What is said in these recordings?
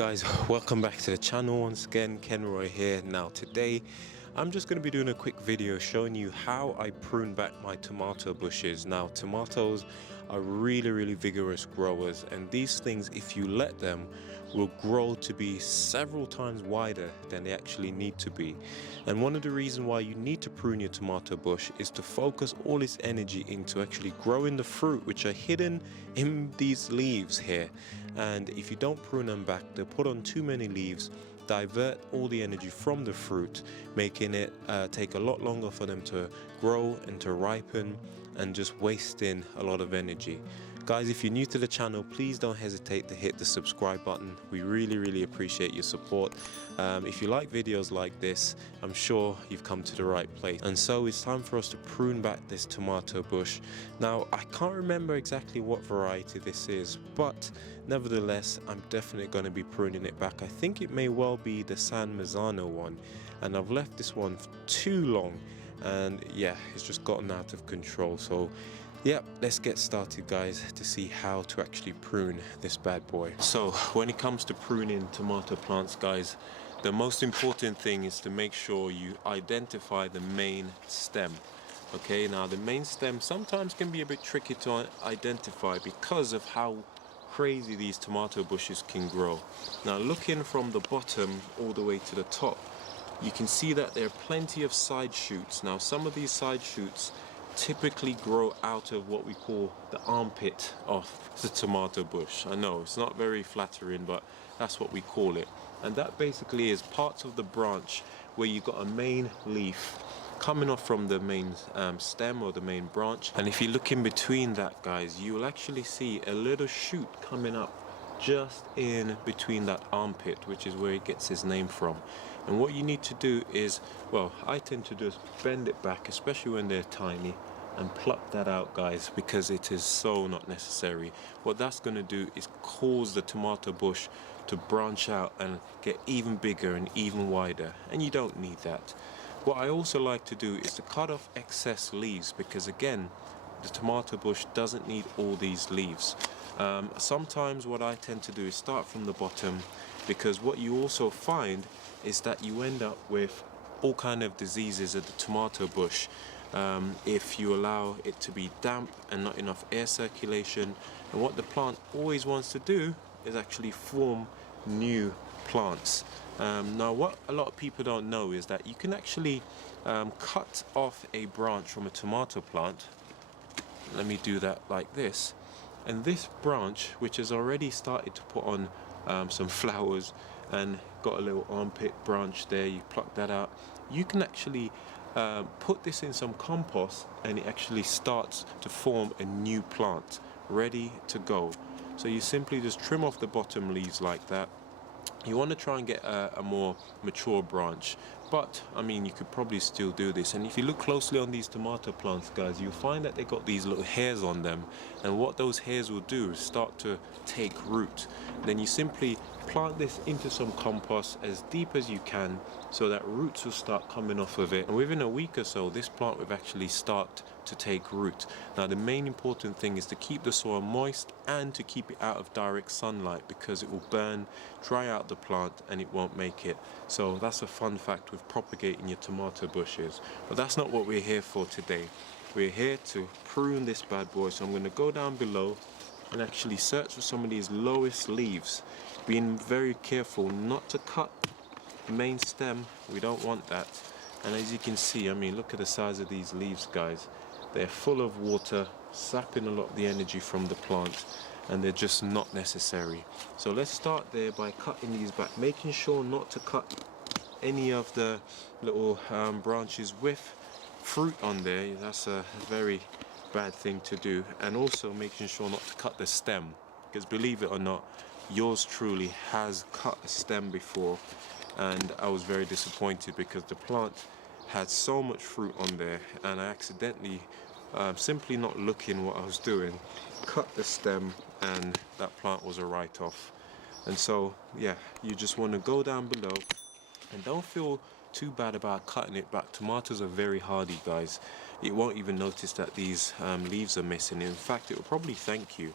Guys, welcome back to the channel once again. Kenroy here. Now today I'm just going to be doing a quick video showing you how I prune back my tomato bushes. Now tomatoes are really vigorous growers, and these things, if you let them, will grow to be several times wider than they actually need to be. And one of the reasons why you need to prune your tomato bush is to focus all its energy into actually growing the fruit, which are hidden in these leaves here. And if you don't prune them back, they'll put on too many leaves, divert all the energy from the fruit, making it take a lot longer for them to grow and to ripen, and just wasting a lot of energy. Guys, if you're new to the channel, please don't hesitate to hit the subscribe button. We really appreciate your support. If you like videos like this, I'm sure you've come to the right place. And so it's time for us to prune back this tomato bush. Now, I can't remember exactly what variety this is, but nevertheless, I'm definitely going to be pruning it back. I think it may well be the San Marzano one, and I've left this one for too long, and yeah, it's just gotten out of control. So yeah, let's get started, guys, to see how to actually prune this bad boy. So when it comes to pruning tomato plants, guys, the most important thing is to make sure you identify the main stem. Okay, now the main stem sometimes can be a bit tricky to identify because of how crazy these tomato bushes can grow. Now looking from the bottom all the way to the top, you can see that there are plenty of side shoots. Now some of these side shoots typically grow out of what we call the armpit of the tomato bush. I know it's not very flattering, but that's what we call it. And that basically is parts of the branch where you got a main leaf coming off from the main stem or the main branch. And if you look in between that, guys, you will actually see a little shoot coming up just in between that armpit, which is where it gets its name from. And what you need to do is, well, I tend to just bend it back, especially when they're tiny, and pluck that out, guys, because it is so not necessary. What that's going to do is cause the tomato bush to branch out and get even bigger and even wider, and you don't need that. What I also like to do is to cut off excess leaves, because again, the tomato bush doesn't need all these leaves. Sometimes what I tend to do is start from the bottom, because what you also find is that you end up with all kind of diseases of the tomato bush if you allow it to be damp and not enough air circulation. And what the plant always wants to do is actually form new plants. Now what a lot of people don't know is that you can actually cut off a branch from a tomato plant. Let me do that like this. And this branch, which has already started to put on some flowers and got a little armpit branch there, you pluck that out, you can actually put this in some compost, and it actually starts to form a new plant ready to go. So you simply just trim off the bottom leaves like that. You want to try and get a more mature branch, but I mean, you could probably still do this. And if you look closely on these tomato plants, guys, you'll find that they got these little hairs on them, and what those hairs will do is start to take root. Then you simply plant this into some compost as deep as you can, so that roots will start coming off of it, and within a week or so this plant will actually start to take root. Now the main important thing is to keep the soil moist and to keep it out of direct sunlight, because it will burn, dry out the plant, and it won't make it. So that's a fun fact with propagating your tomato bushes. But that's not what we're here for today. We're here to prune this bad boy. So I'm going to go down below and actually search for some of these lowest leaves, being very careful not to cut the main stem. We don't want that. And as you can see, I mean, look at the size of these leaves, guys. They're full of water, sapping a lot of the energy from the plant, and they're just not necessary. So let's start there by cutting these back, making sure not to cut any of the little branches with fruit on there. That's a very bad thing to do. And also making sure not to cut the stem, because believe it or not, yours truly has cut a stem before, and I was very disappointed because the plant had so much fruit on there, and I accidentally, simply not looking what I was doing, cut the stem, and that plant was a write-off. And so yeah, you just want to go down below and don't feel too bad about cutting it back. Tomatoes are very hardy, guys. You won't even notice that these leaves are missing. In fact, it will probably thank you.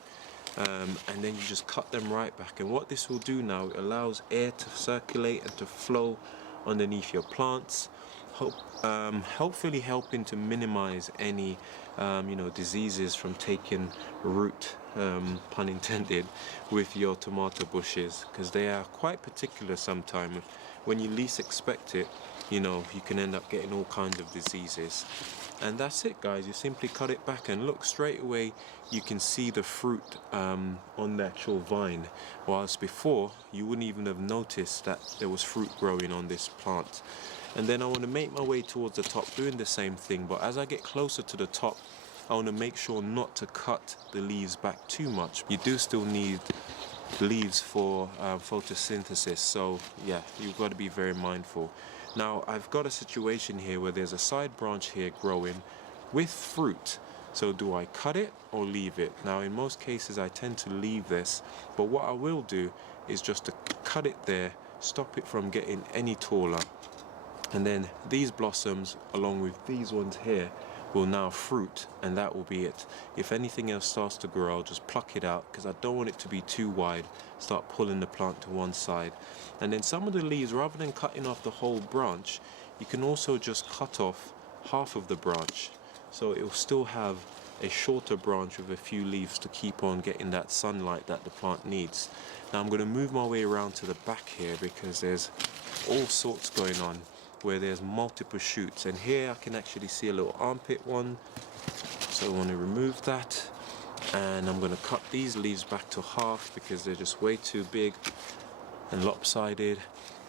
and then you just cut them right back. And what this will do now, it allows air to circulate and to flow underneath your plants, hopefully helping to minimize any diseases from taking root, pun intended, with your tomato bushes, because they are quite particular sometimes. When you least expect it, you can end up getting all kinds of diseases. And that's it, guys. You simply cut it back, and look, straight away you can see the fruit on the actual vine, whilst before you wouldn't even have noticed that there was fruit growing on this plant. And then I want to make my way towards the top, doing the same thing, but as I get closer to the top, I want to make sure not to cut the leaves back too much. You do still need leaves for photosynthesis, so yeah, you've got to be very mindful. Now I've got a situation here where there's a side branch here growing with fruit. So do I cut it or leave it? Now in most cases I tend to leave this, but what I will do is just to cut it there, stop it from getting any taller, and then these blossoms along with these ones here will now fruit, and that will be it. If anything else starts to grow, I'll just pluck it out, because I don't want it to be too wide, start pulling the plant to one side. And then some of the leaves, rather than cutting off the whole branch, you can also just cut off half of the branch, so it will still have a shorter branch with a few leaves to keep on getting that sunlight that the plant needs. Now I'm going to move my way around to the back here, because there's all sorts going on, where there's multiple shoots, and here I can actually see a little armpit one, so I want to remove that, and I'm going to cut these leaves back to half because they're just way too big and lopsided.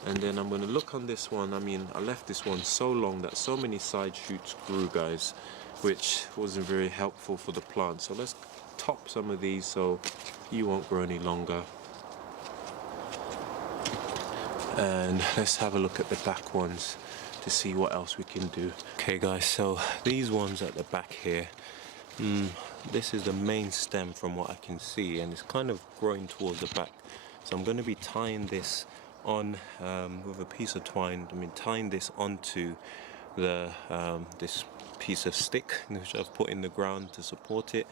And then I'm going to look on this one. I left this one so long that so many side shoots grew, guys, which wasn't very helpful for the plant. So let's top some of these so you won't grow any longer. And let's have a look at the back ones to see what else we can do. Okay guys, so these ones at the back here, this is the main stem from what I can see, and it's kind of growing towards the back. So I'm going to be tying this on with a piece of twine. Tying this onto the this piece of stick which I've put in the ground to support it.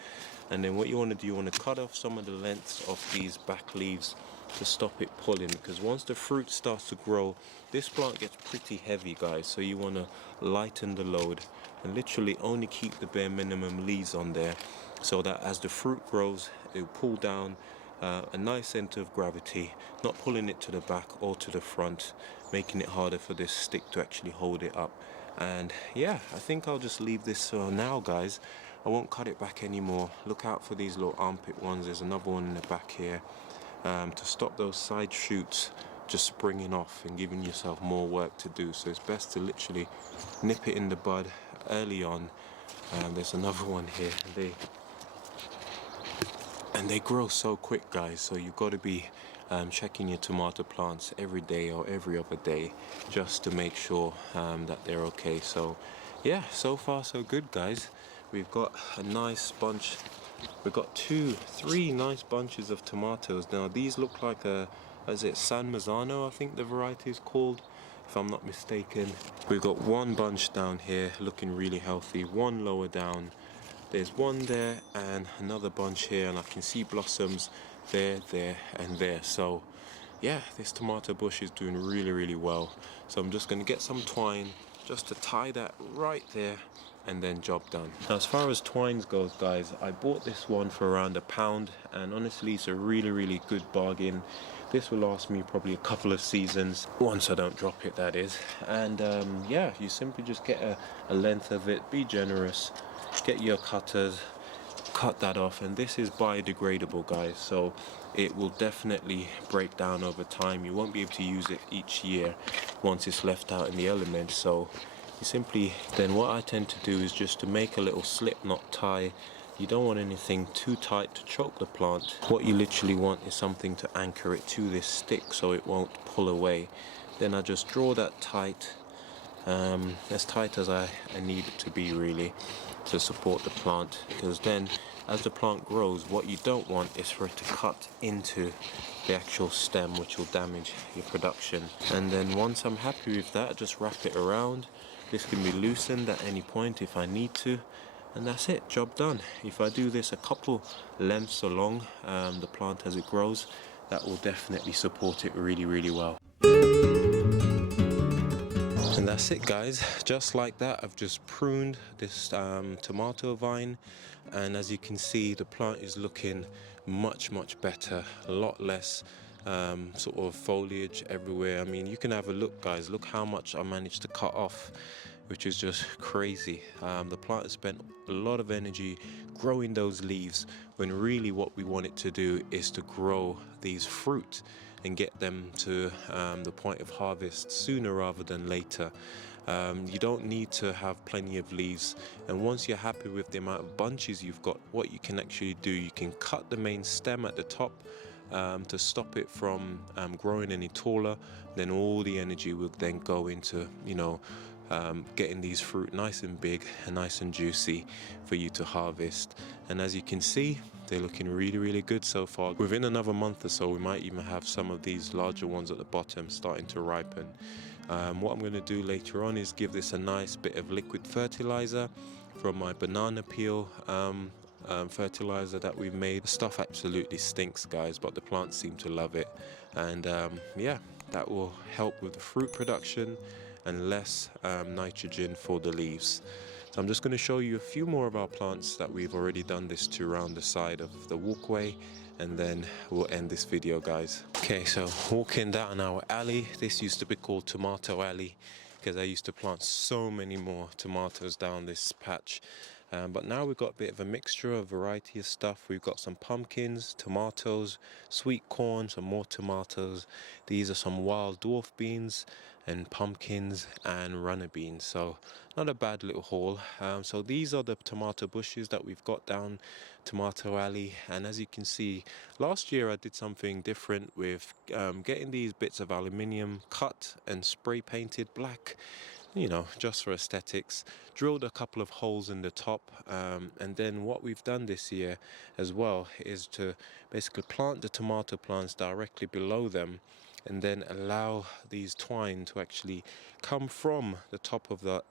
And then what you want to do, you want to cut off some of the lengths of these back leaves to stop it pulling, because once the fruit starts to grow, this plant gets pretty heavy, guys, so you want to lighten the load and literally only keep the bare minimum leaves on there, so that as the fruit grows, it will pull down a nice center of gravity, not pulling it to the back or to the front, making it harder for this stick to actually hold it up. And yeah, I think I'll just leave this for now, guys. I won't cut it back anymore. Look out for these little armpit ones. There's another one in the back here, to stop those side shoots just springing off and giving yourself more work to do. So it's best to literally nip it in the bud early on. There's another one here, and they grow so quick, guys, so you've got to be checking your tomato plants every day or every other day just to make sure that they're okay. So yeah, so far so good, guys. We've got a nice bunch. We've got three nice bunches of tomatoes. Now these look like is it San Marzano, I think the variety is called, if I'm not mistaken. We've got one bunch down here looking really healthy, one lower down. There's one there and another bunch here, and I can see blossoms there, and there. So yeah, this tomato bush is doing really well. So I'm just going to get some twine just to tie that right there, and then job done. Now as far as twines goes, guys, I bought this one for around £1, and honestly it's a really good bargain. This will last me probably a couple of seasons, once I don't drop it, that is. And yeah, you simply just get a length of it, be generous, get your cutters, cut that off. And this is biodegradable, guys, so it will definitely break down over time. You won't be able to use it each year once it's left out in the elements. So you simply, then what I tend to do is just to make a little slip knot tie. You don't want anything too tight to choke the plant. What you literally want is something to anchor it to this stick so it won't pull away. Then I just draw that tight, as tight as I need it to be, really, to support the plant. Because then as the plant grows, what you don't want is for it to cut into the actual stem, which will damage your production. And then once I'm happy with that, I just wrap it around. This can be loosened at any point if I need to, And that's it, job done. If I do this a couple lengths along the plant as it grows, that will definitely support it really well. And that's it, guys. Just like that, I've just pruned this tomato vine, and as you can see, the plant is looking much better. A lot less sort of foliage everywhere. I mean, you can have a look, guys. Look how much I managed to cut off, which is just crazy. The plant has spent a lot of energy growing those leaves, when really what we want it to do is to grow these fruit and get them to the point of harvest sooner rather than later. You don't need to have plenty of leaves, and once you're happy with the amount of bunches you've got, what you can actually do, you can cut the main stem at the top to stop it from growing any taller. Then all the energy will then go into, you know, getting these fruit nice and big and nice and juicy for you to harvest. And as you can see, they're looking really good so far. Within another month or so, we might even have some of these larger ones at the bottom starting to ripen. What I'm going to do later on is give this a nice bit of liquid fertilizer from my banana peel fertilizer that we've made. The stuff absolutely stinks, guys, but the plants seem to love it. And yeah, that will help with the fruit production and less nitrogen for the leaves. So I'm just going to show you a few more of our plants that we've already done this to around the side of the walkway, and then we'll end this video, guys. Okay, so walking down our alley. This used to be called Tomato Alley because I used to plant so many more tomatoes down this patch. But now we've got a bit of a mixture, a variety of stuff. We've got some pumpkins, tomatoes, sweet corn, some more tomatoes. These are some wild dwarf beans and pumpkins and runner beans. So not a bad little haul. So these are the tomato bushes that we've got down Tomato Alley. And as you can see, last year I did something different with getting these bits of aluminium cut and spray painted black, you know, just for aesthetics. Drilled a couple of holes in the top, and then what we've done this year as well is to basically plant the tomato plants directly below them, and then allow these twine to actually come from the top of the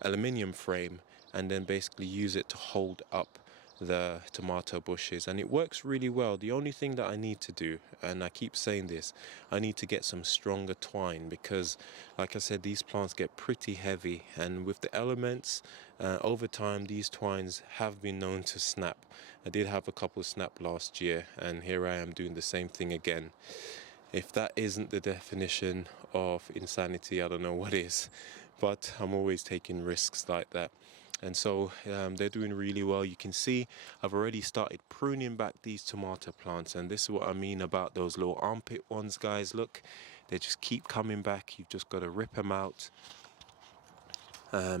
aluminium frame, and then basically use it to hold up the tomato bushes. And it works really well. The only thing that I need to do, and I keep saying this, I need to get some stronger twine, because like I said, these plants get pretty heavy, and with the elements over time, these twines have been known to snap. I did have a couple snap last year, and here I am doing the same thing again. If that isn't the definition of insanity, I don't know what is. But I'm always taking risks like that. And so they're doing really well. You can see I've already started pruning back these tomato plants, and this is what I mean about those little armpit ones, guys. Look, they just keep coming back. You've just got to rip them out.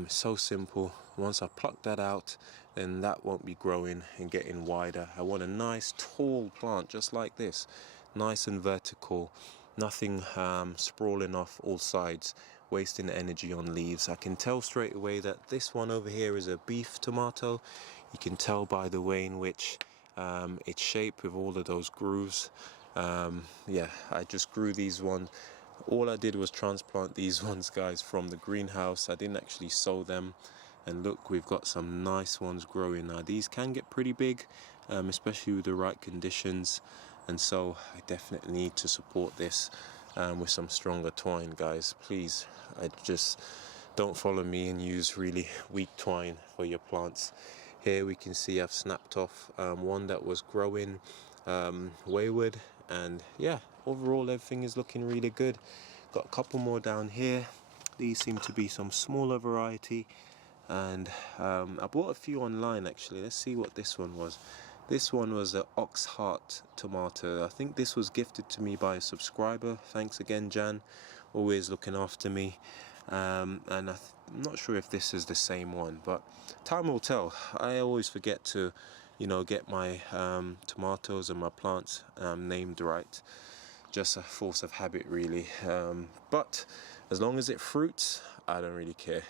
So simple. Once I pluck that out, then that won't be growing and getting wider. I want a nice tall plant just like this, nice and vertical, nothing sprawling off all sides, wasting energy on leaves. I can tell straight away that this one over here is a beef tomato. You can tell by the way in which it's shaped with all of those grooves. Yeah, I just grew these ones. All I did was transplant these ones, guys, from the greenhouse. I didn't actually sow them. And look, we've got some nice ones growing now. These can get pretty big, especially with the right conditions. And so I definitely need to support this with some stronger twine, guys. Please, I just don't follow me and use really weak twine for your plants. Here we can see I've snapped off one that was growing wayward, and yeah, overall everything is looking really good. Got a couple more down here. These seem to be some smaller variety, and I bought a few online actually. Let's see what this one was. This one was an ox heart tomato. I think this was gifted to me by a subscriber. Thanks again, Jan, always looking after me. And I'm not sure if this is the same one, but time will tell. I always forget to, you know, get my tomatoes and my plants named right. Just a force of habit, really. But as long as it fruits, I don't really care.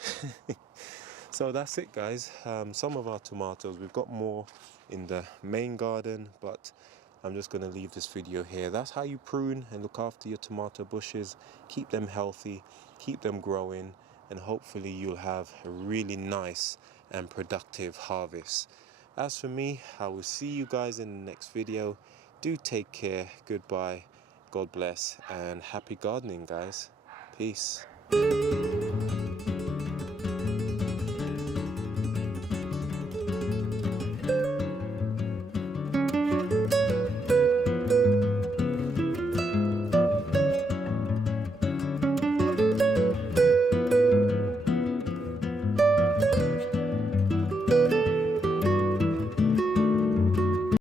So that's it, guys. Some of our tomatoes, we've got more in the main garden, but I'm just going to leave this video here. That's how you prune and look after your tomato bushes. Keep them healthy, keep them growing, and hopefully you'll have a really nice and productive harvest. As for me, I will see you guys in the next video. Do take care. Goodbye. God bless and happy gardening, guys. Peace.